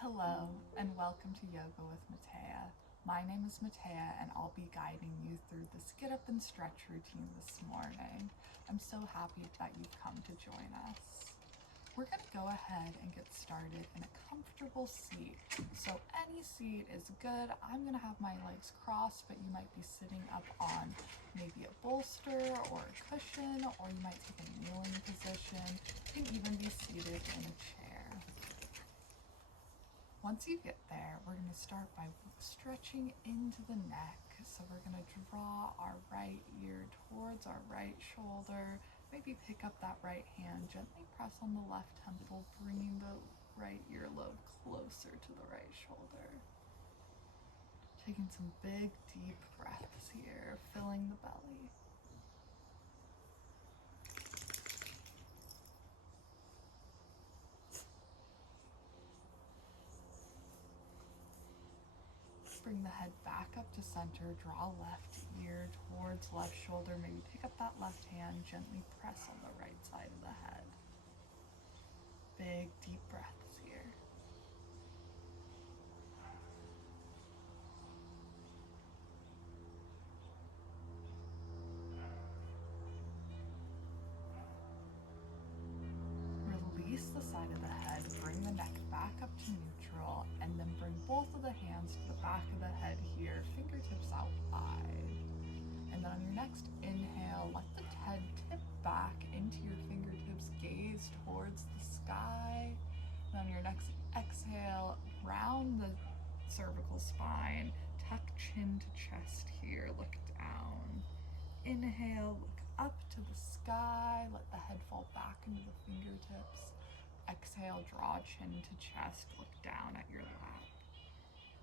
Hello and welcome to Yoga with Mataya. My name is Mataya and I'll be guiding you through this get up and stretch routine this morning. I'm so happy that you've come to join us. We're going to go ahead and get started in a comfortable seat. So any seat is good. I'm going to have my legs crossed, but you might be sitting up on maybe a bolster or a cushion, or you might take a kneeling position. You can even be seated in a chair. Once you get there, we're going to start by stretching into the neck. So we're going to draw our right ear towards our right shoulder. Maybe pick up that right hand, gently press on the left temple, bringing the right earlobe closer to the right shoulder. Taking some big, deep breaths here, filling the belly. Bring the head back up to center, draw left ear towards left shoulder, maybe pick up that left hand, gently press on the right side of the head. Big, deep breaths here. Release the side of the head, bring the neck back up to neutral, and then bring both of the hands to the back of the head here, fingertips out wide. And then on your next inhale, let the head tip back into your fingertips, gaze towards the sky. And on your next exhale, round the cervical spine, tuck chin to chest here, look down. Inhale, look up to the sky, let the head fall back into the fingertips. Exhale, draw chin to chest, look down at your lap.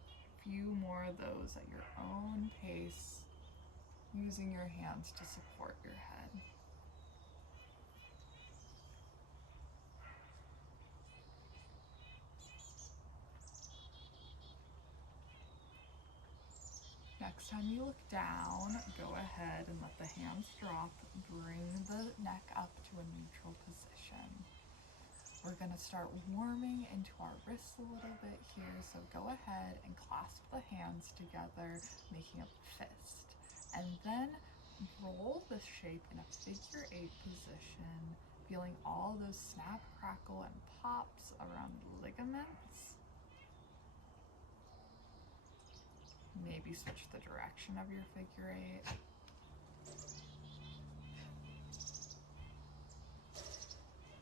A few more of those at your own pace, using your hands to support your head. Next time you look down, go ahead and let the hands drop, bring the neck up to a neutral position. We're going to start warming into our wrists a little bit here, so go ahead and clasp the hands together, making a fist. And then roll this shape in a figure 8 position, feeling all those snap, crackle, and pops around the ligaments. Maybe switch the direction of your figure 8.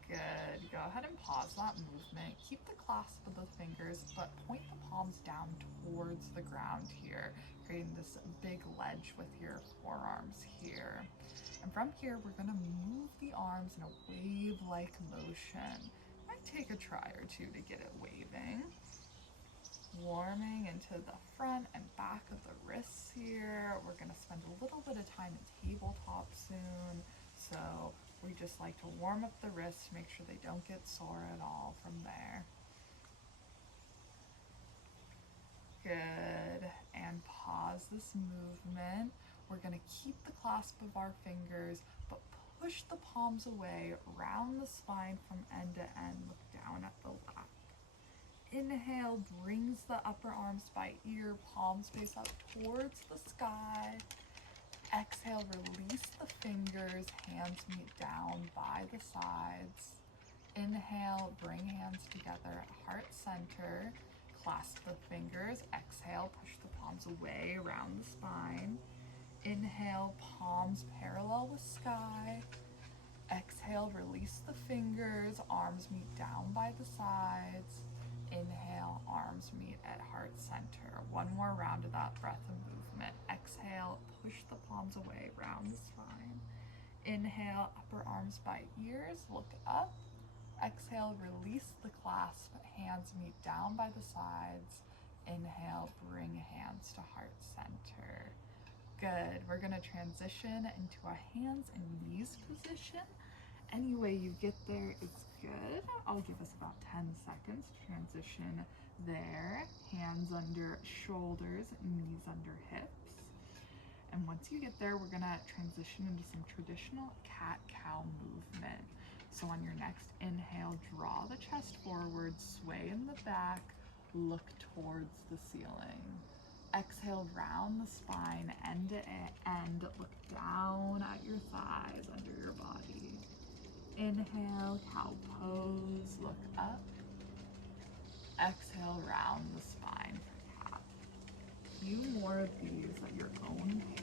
Good. Go ahead and pause that movement. Keep the clasp of the fingers, but point the palms down towards the ground here, creating this big ledge with your forearms here. And from here, we're going to move the arms in a wave-like motion. Might take a try or two to get it waving. Warming into the front and back of the wrists here. We're going to spend a little bit of time in tabletop soon, so we just like to warm up the wrists, make sure they don't get sore at all from there. Good. And pause this movement. We're going to keep the clasp of our fingers, but push the palms away, round the spine from end to end, look down at the lap. Inhale brings the upper arms by ear, palms face up towards the sky. Exhale, release the fingers, hands meet down by the sides. Inhale, bring hands together at heart center. Clasp the fingers. Exhale, push the palms away around the spine. Inhale, palms parallel with sky. Exhale, release the fingers, arms meet down by the sides. Inhale, arms meet at heart center. One more round of that breath and movement. Exhale, push the palms away, round the spine. Inhale, upper arms by ears, look up. Exhale, release the clasp, hands meet down by the sides. Inhale, bring hands to heart center. Good. We're going to transition into a hands and knees position. Any way you get there is good. I'll give us about 10 seconds to transition there. Hands under shoulders, knees under hips. And once you get there, we're gonna transition into some traditional cat-cow movement. So on your next inhale, draw the chest forward, sway in the back, look towards the ceiling. Exhale, round the spine, end to end, look down at your thighs under your body. Inhale, cow pose, look up. Exhale, round the spine for cat. A few more of these at your own pace.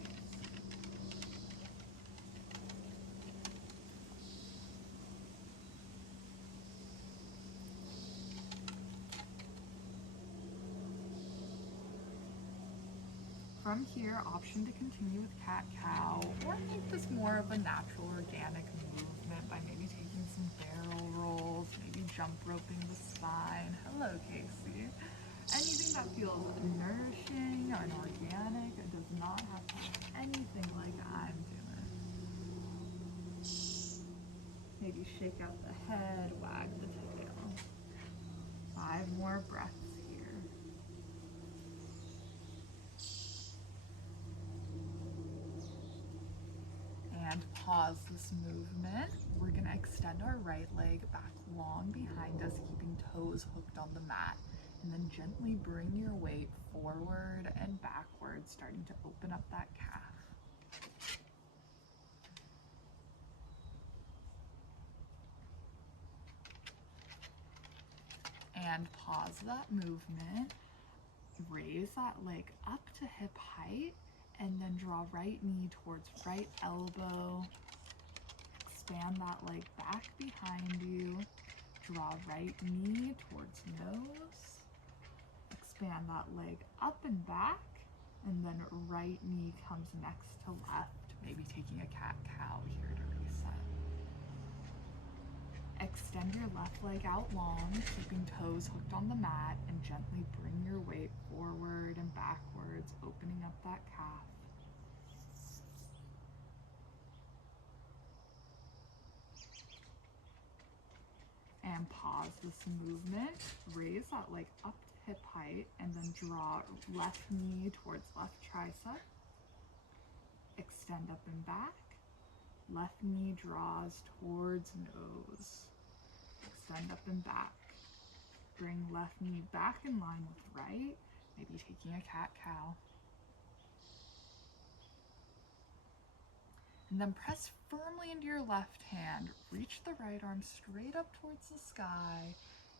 From here, option to continue with cat-cow, or make this more of a natural organic movement by maybe taking some barrel rolls, maybe jump roping the spine. Hello, Casey. Anything that feels nourishing and organic. It does not have to be anything like I'm doing. Maybe shake out the head, wag the tail. 5 more breaths here. And pause this movement. We're going to extend our right leg back long behind us, keeping toes hooked on the mat. And then gently bring your weight forward and backward, starting to open up that calf. And pause that movement. Raise that leg up to hip height, and then draw right knee towards right elbow. Expand that leg back behind you. Draw right knee towards nose. Expand that leg up and back, and then right knee comes next to left, maybe taking a cat-cow here to reset. Extend your left leg out long, keeping toes hooked on the mat, and gently bring your weight forward and backwards, opening up that calf. And pause this movement. Raise that leg up to hip height, and then draw left knee towards left tricep. Extend up and back. Left knee draws towards nose. Extend up and back. Bring left knee back in line with right, maybe taking a cat-cow. And then press firmly into your left hand. Reach the right arm straight up towards the sky,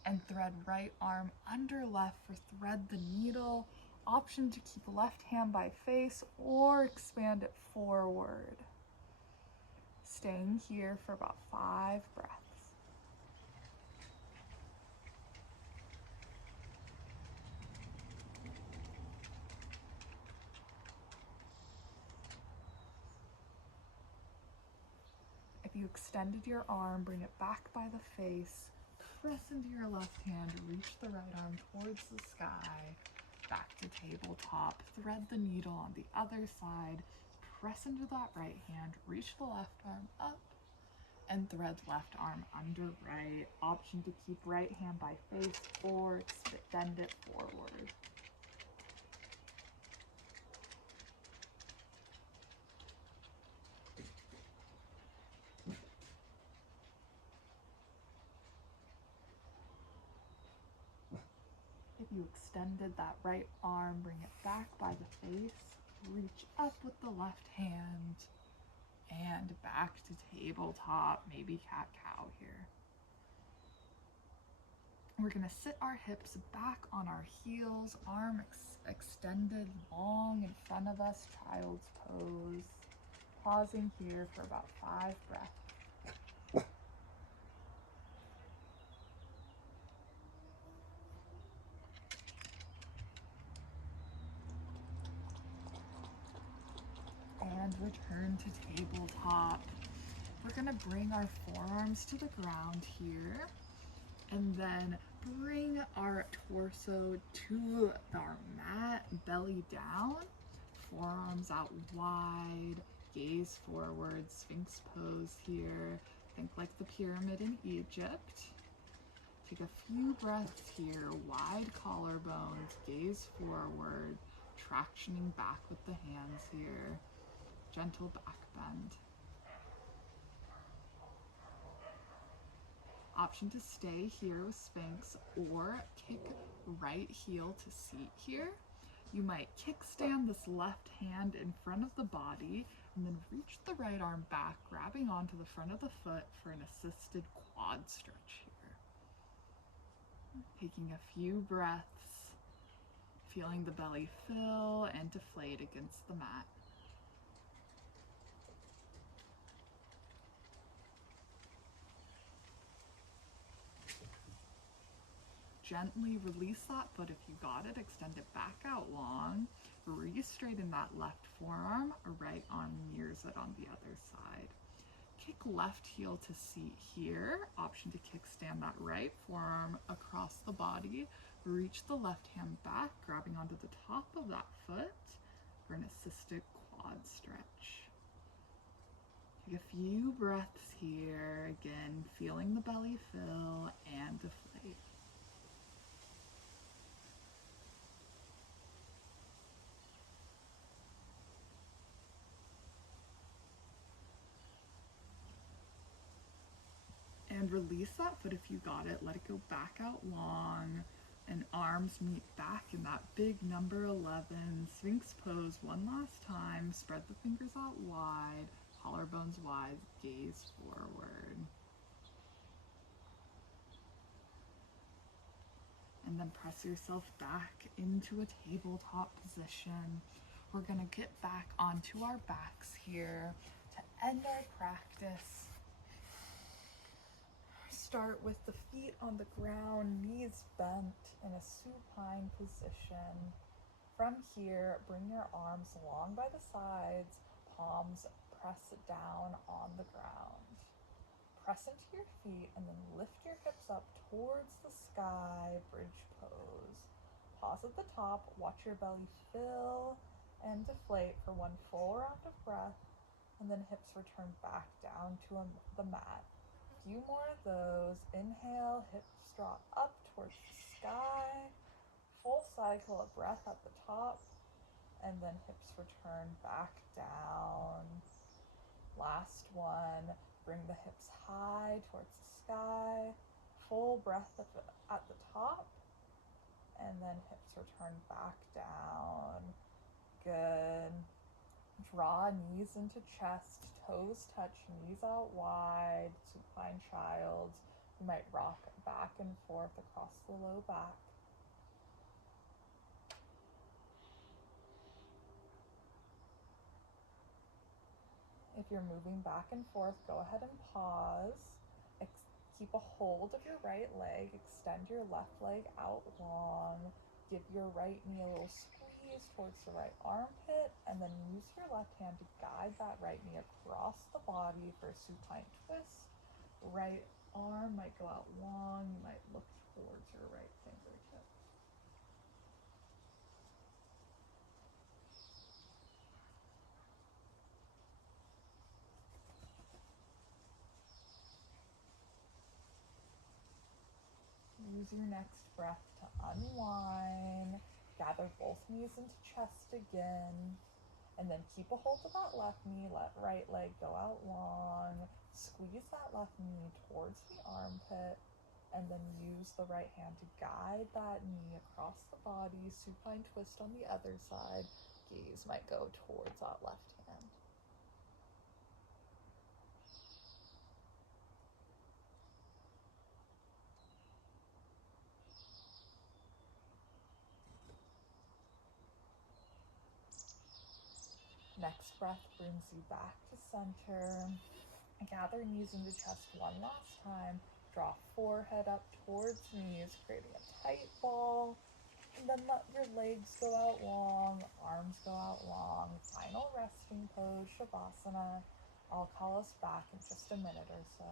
and thread right arm under left for thread the needle. Option to keep left hand by face or expand it forward. Staying here for about 5 breaths. If you extended your arm, bring it back by the face. Press into your left hand, reach the right arm towards the sky. Back to tabletop. Thread the needle on the other side. Press into that right hand, reach the left arm up, and thread left arm under right. Option to keep right hand by face or extend it forward. If you extended that right arm, bring it back by the face. Reach up with the left hand and back to tabletop, maybe cat-cow here. We're going to sit our hips back on our heels, arm extended long in front of us, child's pose. Pausing here for about 5 breaths. And return to tabletop. We're gonna bring our forearms to the ground here, and then bring our torso to our mat, belly down, forearms out wide, gaze forward, Sphinx pose here. Think like the pyramid in Egypt. Take a few breaths here, wide collarbones, gaze forward, tractioning back with the hands here. Gentle back bend. Option to stay here with Sphinx or kick right heel to seat here. You might kickstand this left hand in front of the body and then reach the right arm back, grabbing onto the front of the foot for an assisted quad stretch here. Taking a few breaths, feeling the belly fill and deflate against the mat. Gently release that foot if you got it, extend it back out long, re-straighten that left forearm, right arm mirrors it on the other side. Kick left heel to seat here, option to kickstand that right forearm across the body, reach the left hand back, grabbing onto the top of that foot for an assisted quad stretch. Take a few breaths here, again, feeling the belly fill and deflate. And release that foot if you got it. Let it go back out long. And arms meet back in that big number 11 Sphinx pose one last time. Spread the fingers out wide, collarbones wide, gaze forward. And then press yourself back into a tabletop position. We're gonna get back onto our backs here to end our practice. Start with the feet on the ground, knees bent in a supine position. From here, bring your arms along by the sides, palms press down on the ground. Press into your feet and then lift your hips up towards the sky, bridge pose. Pause at the top, watch your belly fill and deflate for one full round of breath, and then hips return back down to the mat. Few more of those. Inhale, hips draw up towards the sky. Full cycle of breath at the top, and then hips return back down. Last one. Bring the hips high towards the sky. Full breath at the top, and then hips return back down. Good. Draw knees into chest, toes touch, knees out wide, supine child. You might rock back and forth across the low back. If you're moving back and forth, go ahead and pause. Keep a hold of your right leg, extend your left leg out long. Give your right knee a little squeeze towards the right armpit, and then use your left hand to guide that right knee across the body for a supine twist. Right arm might go out long, you might look towards your right fingertip. Use your next breath to unwind. Gather both knees into chest again. And then keep a hold of that left knee. Let right leg go out long. Squeeze that left knee towards the armpit. And then use the right hand to guide that knee across the body. Supine twist on the other side. Gaze might go towards that left hand. Next breath brings you back to center. Gather knees into chest one last time. Draw forehead up towards knees, creating a tight ball. And then let your legs go out long, arms go out long. Final resting pose, Shavasana. I'll call us back in just a minute or so.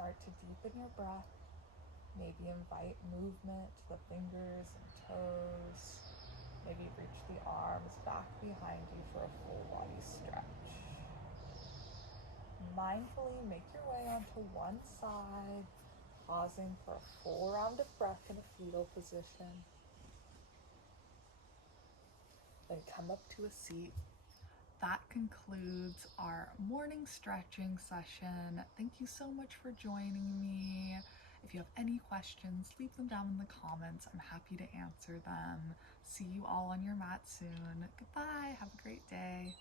start to deepen your breath. Maybe invite movement to the fingers and toes. Maybe reach the arms back behind you for a full body stretch. Mindfully make your way onto one side, pausing for a full round of breath in a fetal position. Then come up to a seat. That concludes our morning stretching session. Thank you so much for joining me. If you have any questions, leave them down in the comments. I'm happy to answer them. See you all on your mat soon. Goodbye. Have a great day.